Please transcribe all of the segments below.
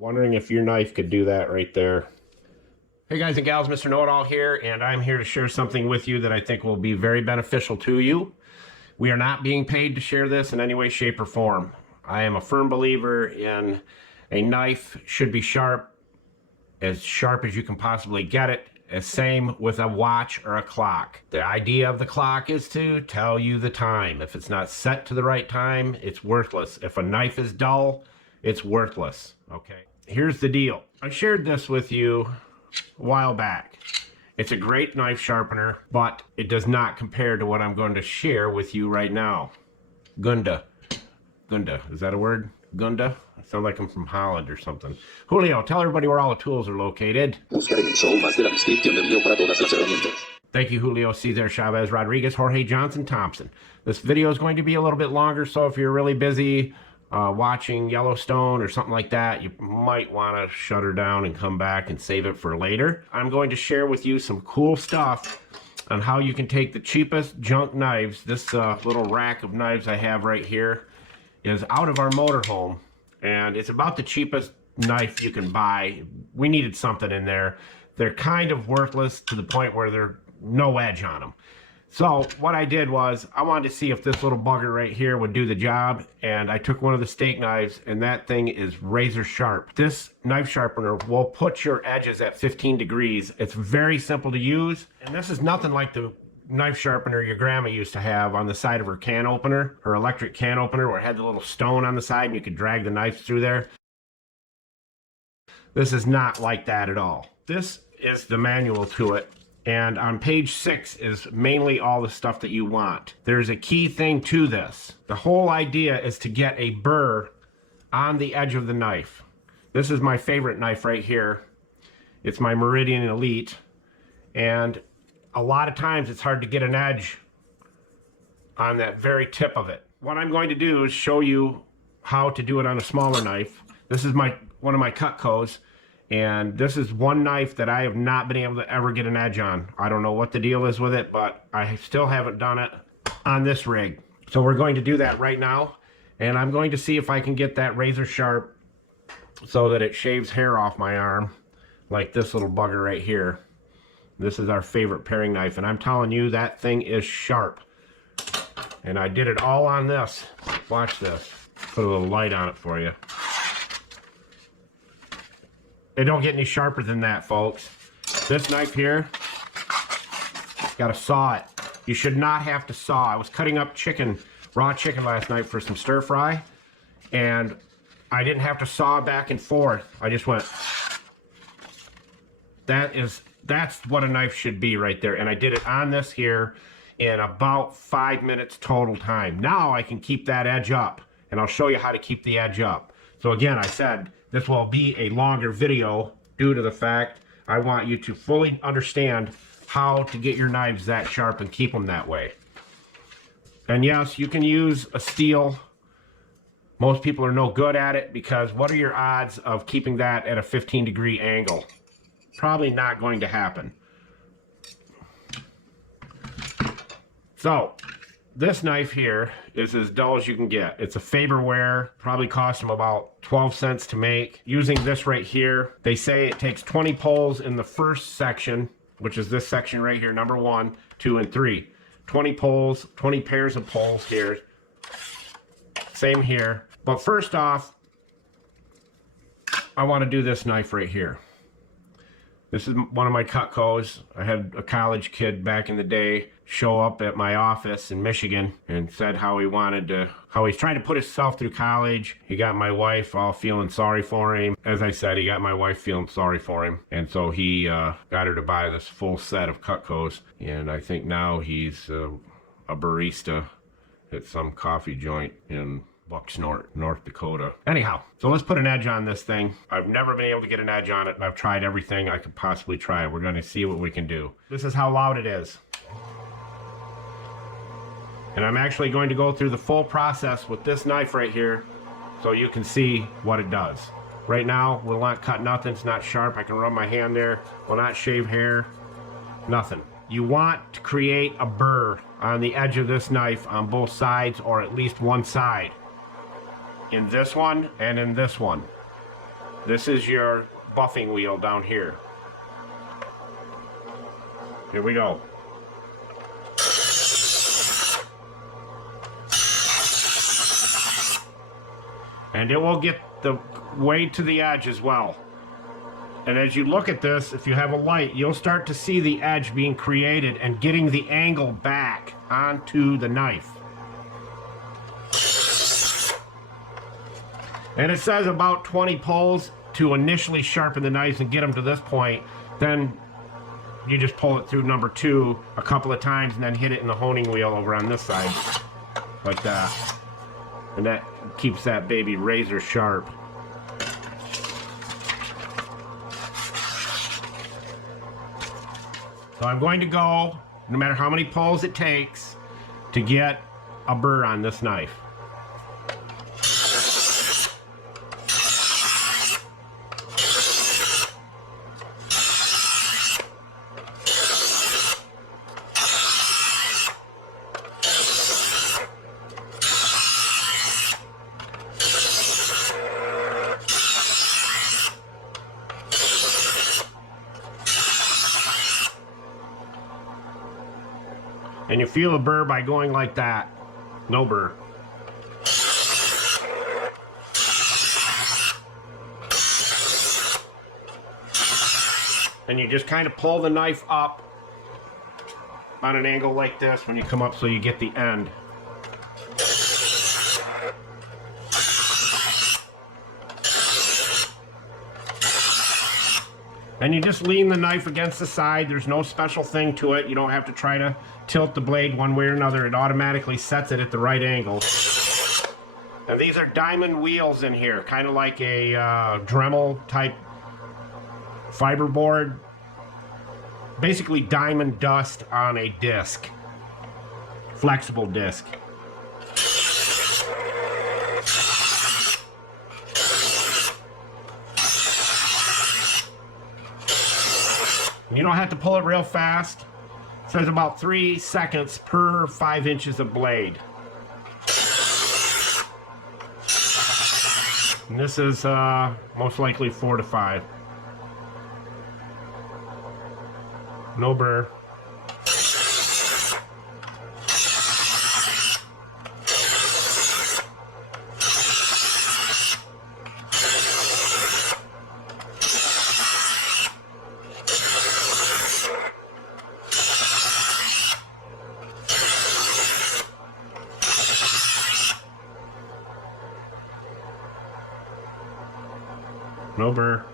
Wondering if your knife could do that right there. Hey guys and gals, Mr. Know-It-All here, and I'm here to share something with you that I think will be very beneficial to you. We are not being paid to share this in any way, shape, or form. I am a firm believer in a knife should be sharp as you can possibly get it. Same with a watch or a clock. The idea of the clock is to tell you the time. If it's not set to the right time, it's worthless. If a knife is dull, it's worthless. Okay, here's the deal. I shared this with you a while back. It's a great knife sharpener, but it does not compare to what I'm going to share with you right now. Gunda, is that a word? Gunda? I sound like I'm from Holland or something. Julio, tell everybody where all the tools are located. Thank you, Julio, Cesar, Chavez, Rodriguez, Jorge, Johnson, Thompson. This video is going to be a little bit longer, so if you're really busy watching Yellowstone or something like that, you might want to shut her down and come back and save it for later. I'm going to share with you some cool stuff on how you can take the cheapest junk knives. This little rack of knives I have right here is out of our motorhome, and it's about the cheapest knife you can buy. We needed something in there. They're kind of worthless to the point where there's no edge on them. So what I did was I wanted to see if this little bugger right here would do the job, and I took one of the steak knives, and that thing is razor sharp. This knife sharpener will put your edges at 15 degrees. It's very simple to use, and this is nothing like the knife sharpener your grandma used to have on the side of her can opener, her electric can opener, where it had the little stone on the side and you could drag the knife through there. This is not like that at all. This is the manual to it. And on page 6 is mainly all the stuff that you want. There's a key thing to this. The whole idea is to get a burr on the edge of the knife. This is my favorite knife right here. It's my Meridian Elite. And a lot of times it's hard to get an edge on that very tip of it. What I'm going to do is show you how to do it on a smaller knife. This is one of my Cutcos. And this is one knife that I have not been able to ever get an edge on. I don't know what the deal is with it, but I still haven't done it on this rig. So we're going to do that right now. And I'm going to see if I can get that razor sharp so that it shaves hair off my arm, like this little bugger right here. This is our favorite paring knife, and I'm telling you, that thing is sharp. And I did it all on this. Watch this. Put a little light on it for you. They don't get any sharper than that, folks. This knife here, gotta saw it. You should not have to saw. I was cutting up raw chicken last night for some stir fry, and I didn't have to saw back and forth. I just went. That's what a knife should be right there. And I did it on this here in about 5 minutes total time. Now I can keep that edge up, and I'll show you how to keep the edge up. So again, I said, this will be a longer video due to the fact I want you to fully understand how to get your knives that sharp and keep them that way. And yes, you can use a steel. Most people are no good at it because what are your odds of keeping that at a 15-degree angle? Probably not going to happen. So this knife here is as dull as you can get. It's a Faberware, probably cost them about 12 cents to make. Using this right here, they say it takes 20 pulls in the first section, which is this section right here, number 1, 2, and 3. 20 pulls, 20 pairs of pulls here. Same here. But first off, I want to do this knife right here. This is one of my Cutcos. I had a college kid back in the day show up at my office in Michigan and said how he's trying to put himself through college. He got my wife all feeling sorry for him. As I said, he got my wife feeling sorry for him. And so he got her to buy this full set of Cutcos. And I think now he's a barista at some coffee joint in Bucksnort, North Dakota. Anyhow, so let's put an edge on this thing. I've never been able to get an edge on it, and I've tried everything I could possibly try. We're going to see what we can do. This is how loud it is. And I'm actually going to go through the full process with this knife right here so you can see what it does. Right now, will not cut nothing. It's not sharp. I can run my hand there. Will not shave hair. Nothing. You want to create a burr on the edge of this knife on both sides, or at least one side. In this one and in this one. This is your buffing wheel down here. Here we go. And it will get the way to the edge as well. And as you look at this, if you have a light, you'll start to see the edge being created and getting the angle back onto the knife. And it says about 20 pulls to initially sharpen the knives and get them to this point. Then you just pull it through number 2 a couple of times and then hit it in the honing wheel over on this side, like that. And that keeps that baby razor sharp. So I'm going to go, no matter how many pulls it takes, to get a burr on this knife. And you feel a burr by going like that. No burr. And you just kind of pull the knife up on an angle like this when you come up so you get the end. And you just lean the knife against the side. There's no special thing to it. You don't have to try to tilt the blade one way or another. It automatically sets it at the right angle. And these are diamond wheels in here, kind of like a Dremel type fiberboard. Basically diamond dust on a disc. Flexible disc. You don't have to pull it real fast. It says about 3 seconds per 5 inches of blade. And this is most likely 4 to 5. No burr. No burr.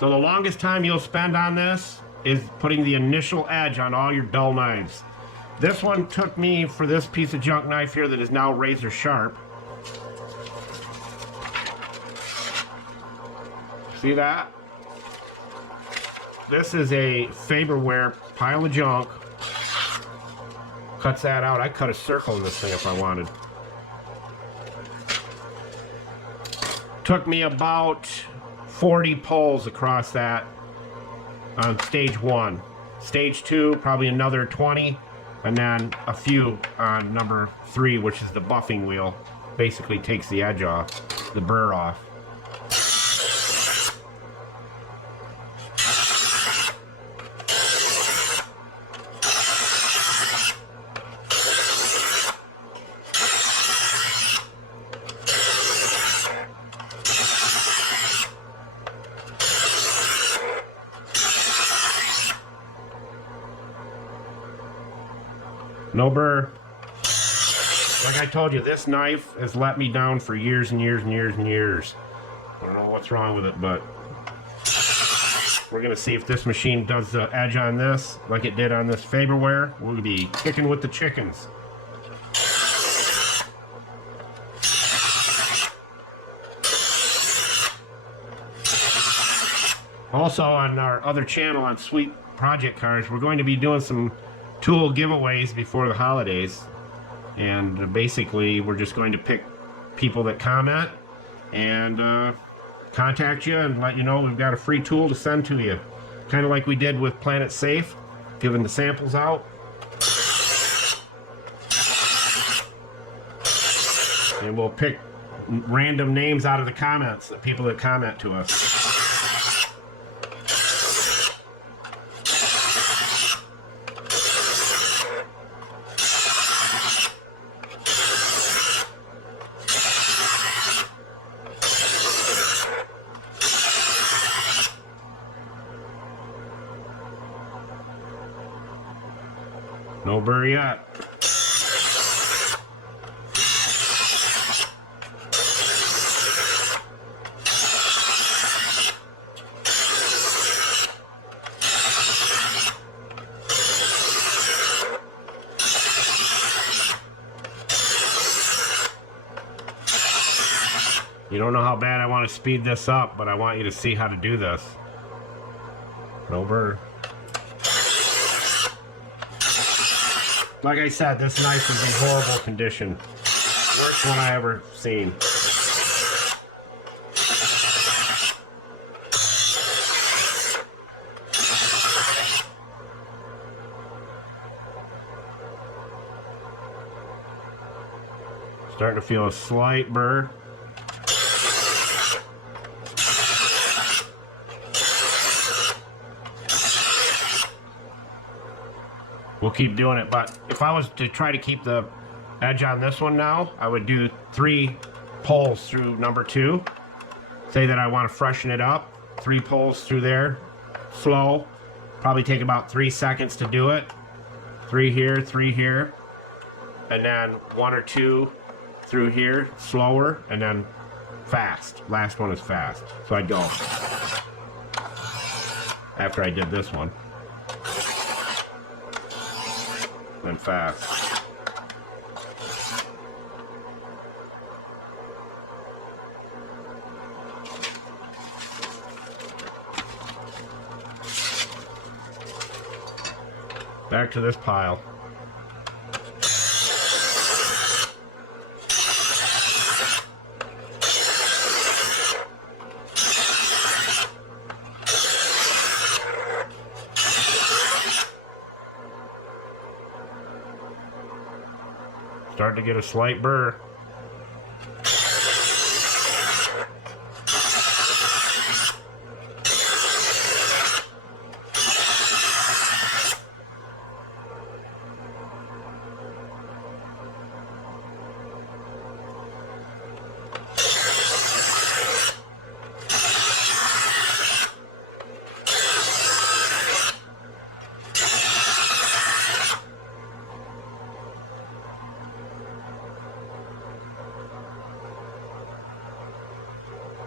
So the longest time you'll spend on this is putting the initial edge on all your dull knives. This one took me, for this piece of junk knife here that is now razor sharp. See that? This is a Faberware pile of junk. Cuts that out. I cut a circle in this thing if I wanted. Took me about 40 pulls across that on stage 1. Stage 2, probably another 20, and then a few on number 3, which is the buffing wheel. Basically takes the edge off, the burr off. No burr. Like I told you, this knife has let me down for years and years and years and years. I don't know what's wrong with it, but we're gonna see if this machine does the edge on this like it did on this Faberware. We're gonna be kicking with the chickens. Also on our other channel on Sweet Project Cars, we're going to be doing some tool giveaways before the holidays, and basically we're just going to pick people that comment and contact you and let you know we've got a free tool to send to you, kind of like we did with Planet Safe, giving the samples out. And we'll pick random names out of the comments, the people that comment to us. No burr yet. You don't know how bad I want to speed this up, but I want you to see how to do this. No burr. Like I said, this knife is in horrible condition. Worst one I ever seen. Starting to feel a slight burr. We'll keep doing it, but if I was to try to keep the edge on this one now, I would do 3 pulls through number 2. Say that I want to freshen it up. 3 pulls through there, slow. Probably take about 3 seconds to do it. 3 here, and then 1 or 2 through here, slower, and then fast. Last one is fast. So I'd go after I did this one. And fast. Back to this pile. Starting to get a slight burr.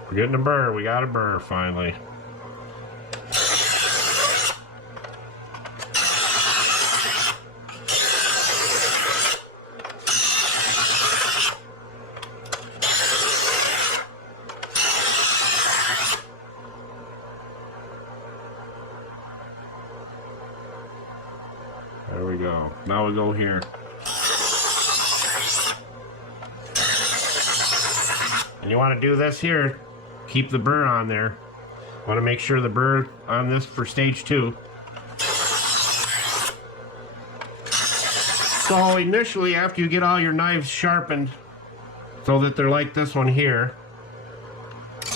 We're getting a burr. We got a burr finally. There we go. Now we go here. And you want to do this here. Keep the burr on there. Want to make sure the burr on this for stage 2. So initially, after you get all your knives sharpened so that they're like this one here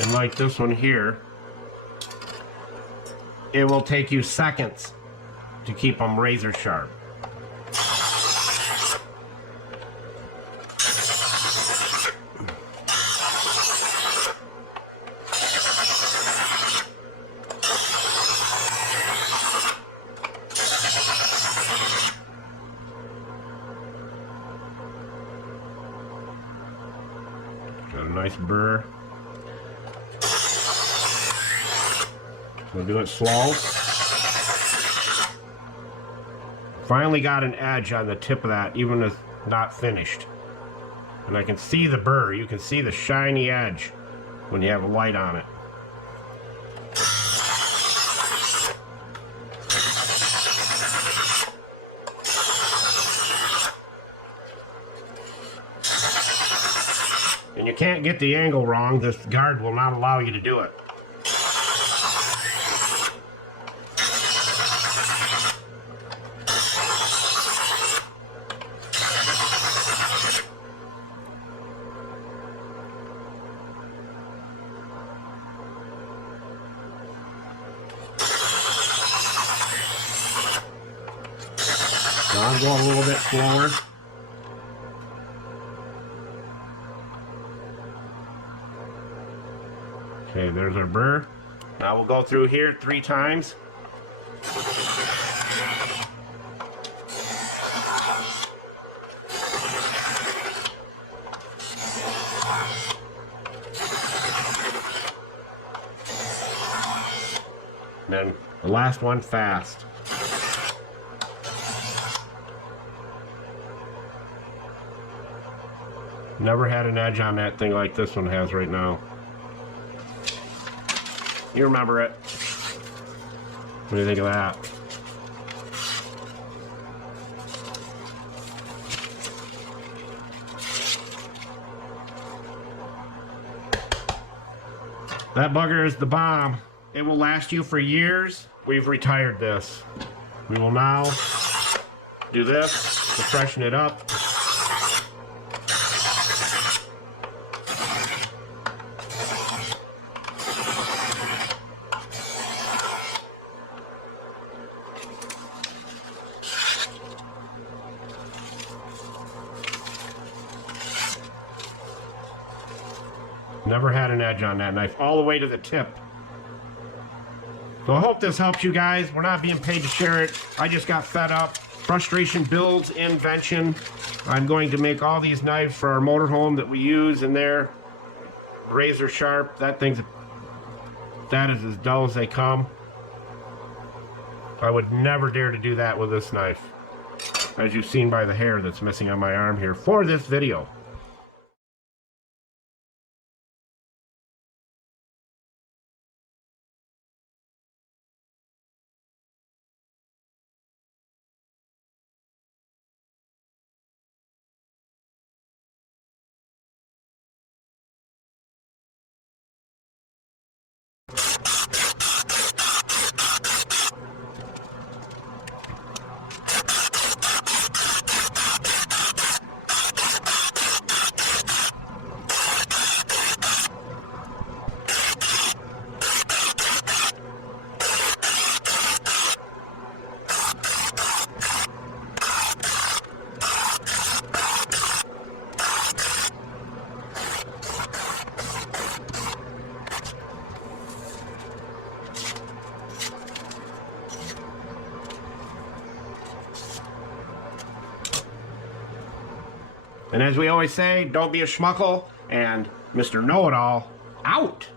and like this one here, it will take you seconds to keep them razor sharp. Got a nice burr. We'll do it slow. Finally got an edge on the tip of that, even if not finished. And I can see the burr. You can see the shiny edge when you have a light on it. And you can't get the angle wrong. This guard will not allow you to do it. I'll go a little bit slower. Okay, there's our burr. Now we'll go through here 3 times. And then the last one fast. Never had an edge on that thing like this one has right now. You remember it. What do you think of that? That bugger is the bomb. It will last you for years. We've retired this. We will now do this to freshen it up. Never had an edge on that knife, all the way to the tip. So I hope this helps you guys. We're not being paid to share it. I just got fed up. Frustration builds invention. I'm going to make all these knives for our motorhome that we use in there. Razor sharp. That is as dull as they come. I would never dare to do that with this knife, as you've seen by the hair that's missing on my arm here for this video. And as we always say, don't be a schmuckle, and Mr. Know-It-All, out!